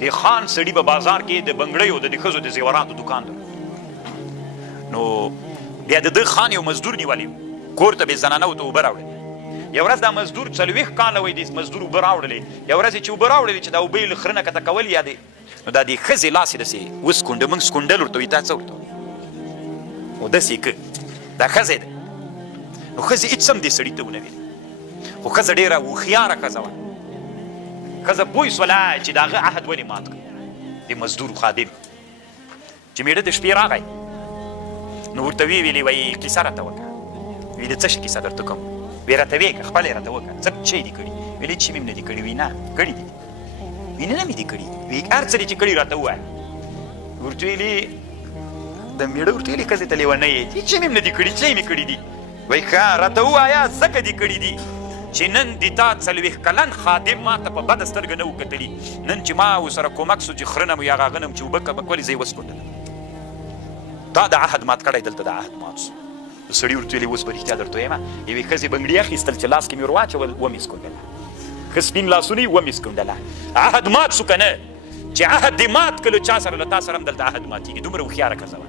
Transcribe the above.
د خان سړي په بازار کې د بنګړیو د ښځو د زیوراتو دکان درلود. نو بیا د ده خان یو مزدور نیولی کور ته به زنانو ته اوبه راوړلې. یو ورځ دا مزدور 40 کاله وایي د مزدور اوبه راوړلې. یو ورځ چې اوبه راوړلې چې دا اوبه یې له خره نه کته کول یا دی نو دا د ښځې لاس یې داسې وسکونډه موږ سکونډل ورته وایي تا څه ورته وایي او داسې یې که دا ښځه ده. نو ښځې هېڅ هم دې سړي ته ونه ویل خو ښځه ډېره هوښیاره ښځه وه. ښځه پوه شوله چې د هغه عهد ولې مات کړ د مزدور خادم چې مېړه د شپې راغی نو ورته ویې ویلې وایي کیسه راته وکړه. ویې د څه شي کیسه درته کوم وی راته ویې که خپله یې راته وکړه څه شی دي کړي ویلې چې مې هم نه دي کړي وی نه کړي دي وی نه مې دي کړي وی هر څه دي چې کړي راته ووایه. ورته ویلې د مېړه ورته ویلې ښځې ته لیونۍ یې چې مې هم نه دي کړي چې مې کړي دي وایي ښه راته ووایه ځکه دي کړي دي چې نن د تا 40 کلن خادم ما ته په بده سترګه نه و کتلي نن چې ما ورسره کومک سو چې خره نه م یا هغه نه م چې اوبه کبک ولې زه یې وسکونډلم تا د عهد مات کړی دلته د عهد مات سو. سړي ورته ویلې اوس به رښتیا درته وایم یوې ښځې بنګړي اخیستل چې لاس کې مې ور واچول ومې سکونډله ښه سپین لاسونه یې ومې سکونډله. عهد مات سو که نه چې عهد دې مات کړلو چا سره له تا سره هم دلته عهد ماتېږي. دومره هوښیاره ښځه وه.